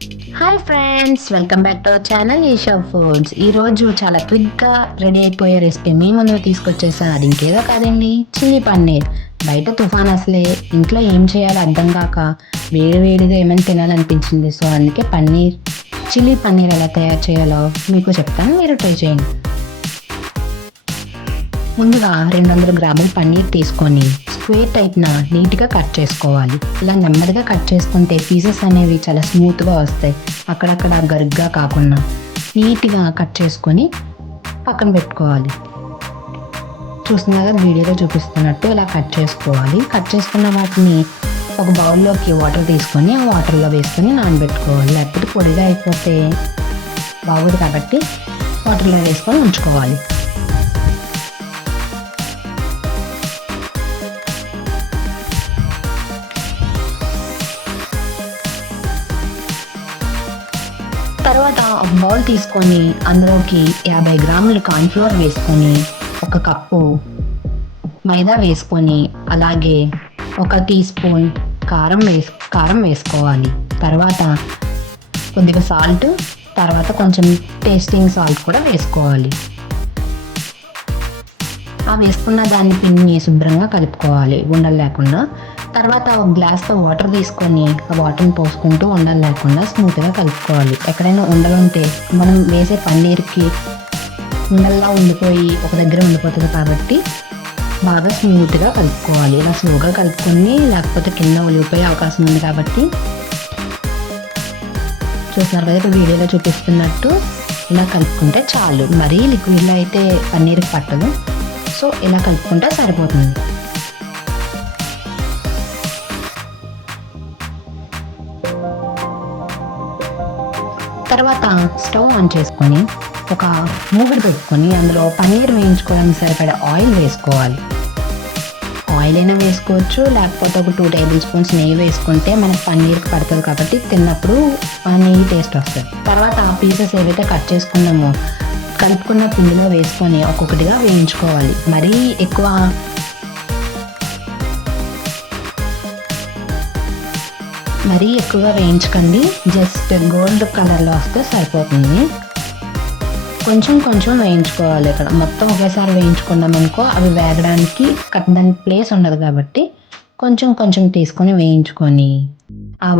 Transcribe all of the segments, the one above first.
Hi friends, welcome back to our channel Eesha foods. ఈరోజు చాలా క్విక్గా రెడీ అయిపోయే రెసిపీ మీ ముందు తీసుకొచ్చేసాను. అది ఇంకేదో కాదండి, చిల్లీ పన్నీర్. బయట తుఫాన్ అసలే, ఇంట్లో ఏం చేయాలో అర్థం కాక వేడివేడిగా ఏమైనా తినాలనిపించింది. సో అందుకే చిల్లీ పన్నీర్ ఎలా తయారు చేయాలో మీకు చెప్తాను, మీరు ట్రై చేయండి. ముందుగా 200 గ్రాముల పన్నీర్ తీసుకొని స్క్వేర్ టైప్న నీట్గా కట్ చేసుకోవాలి. ఇలా నెమ్మదిగా కట్ చేసుకుంటే పీసెస్ అనేవి చాలా స్మూత్గా వస్తాయి, అక్కడక్కడ గరుగ్గా కాకుండా నీట్గా కట్ చేసుకొని పక్కన పెట్టుకోవాలి. చూస్తున్నాగా వీడియోలో చూపిస్తున్నట్టు ఇలా కట్ చేసుకోవాలి. కట్ చేసుకున్న వాటిని ఒక బౌల్లోకి వాటర్ తీసుకొని ఆ వాటర్లో వేసుకొని నానబెట్టుకోవాలి. లేకపోతే పొడిగా అయిపోతే బాగోదు కాబట్టి వాటర్లో వేసుకొని ఉంచుకోవాలి. తర్వాత ఒక బౌల్ తీసుకొని అందులోకి 50 గ్రాములు కార్న్ఫ్లోర్ వేసుకొని, 1 కప్పు మైదా వేసుకొని, అలాగే 1 టీ స్పూన్ కారం వేసుకోవాలి. తర్వాత కొద్దిగా సాల్ట్, తర్వాత కొంచెం టేస్టింగ్ సాల్ట్ కూడా వేసుకోవాలి. ఆ వేసుకున్న దాన్ని పిండిని శుభ్రంగా కలుపుకోవాలి ఉండలు లేకుండా. తర్వాత ఒక గ్లాస్తో వాటర్ తీసుకొని ఆ వాటర్ని పోసుకుంటూ ఉండలు లేకుండా స్మూత్గా కలుపుకోవాలి. ఎక్కడైనా ఉండలు ఉంటే మనం వేసే పన్నీర్కి ఉండల్లా ఉండిపోయి ఒక దగ్గర ఉండిపోతుంది కాబట్టి బాగా స్మూత్గా కలుపుకోవాలి. ఇలా స్లోగా కలుపుకొని, లేకపోతే కింద ఒలిగిపోయే అవకాశం ఉంది కాబట్టి చూస్తున్నారు కదా, ఇప్పుడు వీడియోలో చూపిస్తున్నట్టు ఇలా కలుపుకుంటే చాలు. మరీ లిక్విడ్లో అయితే పన్నీర్కి పట్టదు, సో ఇలా కలుపుకుంటే సరిపోతుంది. తర్వాత స్టవ్ ఆన్ చేసుకొని ఒక మూగుడు పెట్టుకొని అందులో పన్నీర్ వేయించుకోవడానికి సరిపడే ఆయిల్ వేసుకోవాలి. ఆయిల్ అయినా వేసుకోవచ్చు, లేకపోతే ఒక 2 టేబుల్ స్పూన్స్ నెయ్యి వేసుకుంటే మనకు పన్నీర్కి పడుతుంది కాబట్టి తిన్నప్పుడు నెయ్యి టేస్ట్ వస్తుంది. తర్వాత ఆ పీసెస్ ఏవైతే కట్ చేసుకున్నామో కలుపుకున్న పిండిలో వేసుకొని ఒక్కొక్కటిగా వేయించుకోవాలి. మరీ ఎక్కువగా వేయించకండి, జస్ట్ గోల్డ్ కలర్లో వస్తే సరిపోతుంది. కొంచెం కొంచెం వేయించుకోవాలి. ఇక్కడ మొత్తం ఒకేసారి వేయించుకున్నాం అనుకో అవి వేగడానికి దానికి ప్లేస్ ఉండదు కాబట్టి కొంచెం కొంచెం తీసుకొని వేయించుకొని ఆ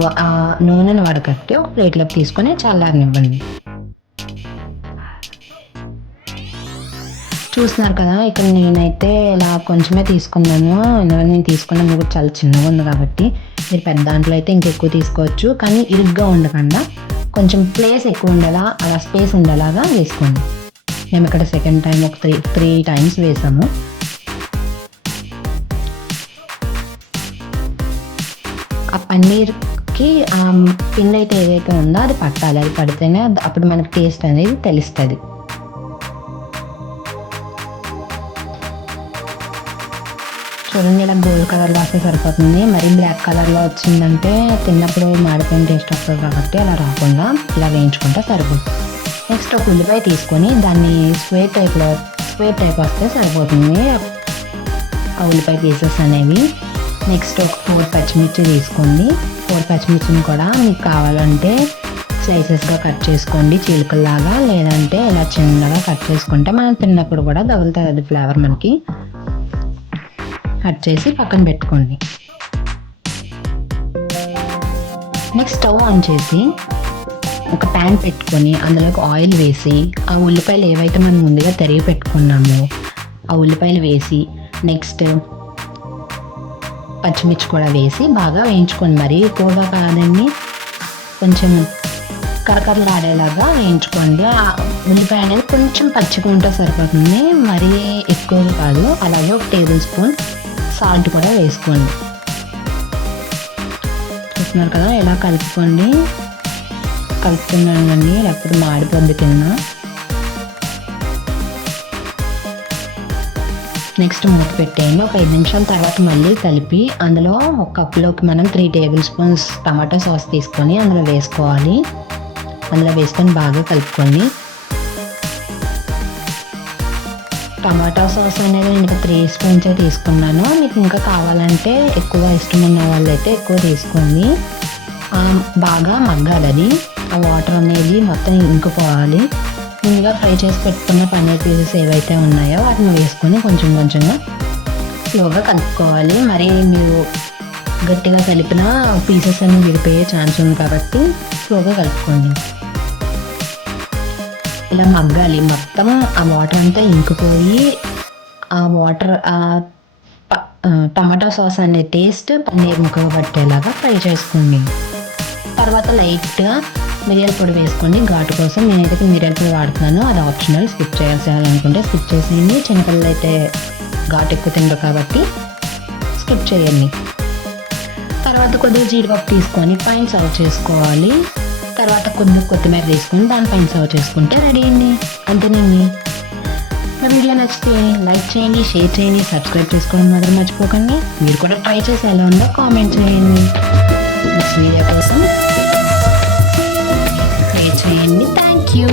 నూనెను వడకట్టి ఒక ప్లేట్లోకి తీసుకొని చల్లారనివ్వండి. చూస్తున్నారు కదా, ఇక్కడ నేనైతే ఇలా కొంచెమే తీసుకున్నాను. నేను తీసుకున్న కూడా చాలా చిన్నగా ఉంది కాబట్టి మీరు పెద్ద దాంట్లో అయితే ఇంకెక్కువ తీసుకోవచ్చు, కానీ ఇరుగ్గా ఉండకుండా కొంచెం ప్లేస్ ఎక్కువ ఉండేలా, అలా స్పేస్ ఉండేలాగా వేసుకోండి. మేము ఇక్కడ సెకండ్ టైం ఒక 3 టైమ్స్ వేసాము. ఆ పన్నీర్కి ఆ పిండి అయితే ఏదైతే ఉందో అది పట్టాలి. అది పడితేనే అప్పుడు మనకు టేస్ట్ అనేది తెలుస్తుంది. చూడండి, ఇలా గోల్డ్ కలర్లో వస్తే సరిపోతుంది. మరీ బ్లాక్ కలర్లో వచ్చిందంటే తిన్నప్పుడు మాడిపోయిన టేస్ట్ వస్తుంది కాబట్టి అలా రాకుండా ఇలా వేయించుకుంటే సరిపోతుంది. నెక్స్ట్ ఒక ఉల్లిపాయ తీసుకొని దాన్ని స్క్వేర్ టైప్ వస్తే సరిపోతుంది ఆ ఉల్లిపాయ పీసెస్ అనేవి. నెక్స్ట్ ఒక 4 పచ్చిమిర్చి తీసుకోండి. 4 పచ్చిమిర్చిని కూడా మీకు కావాలంటే స్లైసెస్గా కట్ చేసుకోండి, చీలికల్లాగా. లేదంటే ఇలా చిన్నగా కట్ చేసుకుంటే మనం తిన్నప్పుడు కూడా తగులుతుంది అది ఫ్లేవర్ మనకి. కట్ చేసి పక్కన పెట్టుకోండి. నెక్స్ట్ స్టవ్ ఆన్ చేసి ఒక ప్యాన్ పెట్టుకొని అందులోకి ఆయిల్ వేసి ఆ ఉల్లిపాయలు ఏవైతే మనం ముందుగా తరిగి పెట్టుకున్నామో ఆ ఉల్లిపాయలు వేసి, నెక్స్ట్ పచ్చిమిర్చి కూడా వేసి బాగా వేయించుకోండి. మరీ ఎక్కువగా కాదండి, కొంచెం కరకరలాడేలాగా వేయించుకోండి. ఆ ఉల్లిపాయ అనేది కొంచెం పచ్చిగా ఉంటే సరిపోతుంది, మరీ ఎక్కువగా కాదు. అలాగే 1 టేబుల్ స్పూన్ సాల్ట్ కూడా వేసుకోండి. చూస్తున్నారు కదా, ఇలా కలుపుతున్నానండి, లేకపోతే మాడిపోద్ది కింద. నెక్స్ట్ మూత పెట్టేయండి. ఒక 5 నిమిషాల తర్వాత మళ్ళీ కలిపి అందులో ఒక కప్లోకి మనం 3 టేబుల్ స్పూన్స్ టమాటో సాస్ తీసుకొని అందులో వేసుకోవాలి. అందులో వేసుకొని బాగా కలుపుకోండి. టమాటా సాస్ అనేది నేను 3 స్పూన్సే తీసుకున్నాను. మీకు ఇంకా కావాలంటే ఎక్కువ ఇష్టం ఉన్న వాళ్ళైతే ఎక్కువ తీసుకోండి. బాగా మగ్గాలి అది. ఆ వాటర్ అనేది మొత్తం ఇంకిపోవాలి. ముందుగా ఫ్రై చేసి పెట్టుకున్న పన్నీర్ పీసెస్ ఏవైతే ఉన్నాయో వాటిని వేసుకొని కొంచెం కొంచెంగా స్లోగా కలుపుకోవాలి. మరి మీరు గట్టిగా కలిపిన పీసెస్ అన్ని విడిపోయే ఛాన్స్ ఉంది కాబట్టి స్లోగా కలుపుకోండి. ఇలా మగ్గాలి, మొత్తం ఆ వాటర్ అంతా ఇంకిపోయి ఆ వాటర్ టమాటా సాస్ అనే టేస్ట్ పన్నీర్ ముక్కగా పట్టేలాగా ఫ్రై చేసుకోండి. తర్వాత లైట్గా మిరియాల పొడి వేసుకోండి ఘాటు కోసం. నేనైతే మిరియాల పొడి వాడుతున్నాను, అది ఆప్షనల్. స్కిప్ చేయాలనుకుంటే స్కిప్ చేసేయండి. చిన్నపిల్లలు అయితే ఘాటు ఎక్కువ తినరు కాబట్టి స్కిప్ చేయండి. తర్వాత కొద్దిగా జీడిపప్పు తీసుకొని పైన సర్వ్ చేసుకోవాలి. తర్వాత కొద్దిగా కొత్తిమీర తీసుకొని దానిపైన సర్వ్ చేసుకుంటే రెడీ అండి. అంతేనండి. నా వీడియో నచ్చితే లైక్ చేయండి, షేర్ చేయండి, సబ్స్క్రైబ్ చేసుకోవడం మాత్రం మర్చిపోకండి. మీరు కూడా ట్రై చేసి ఎలా ఉందో కామెంట్ చేయండి. నెక్స్ట్ వీడియో కోసం ప్లే చేయండి. Thank you.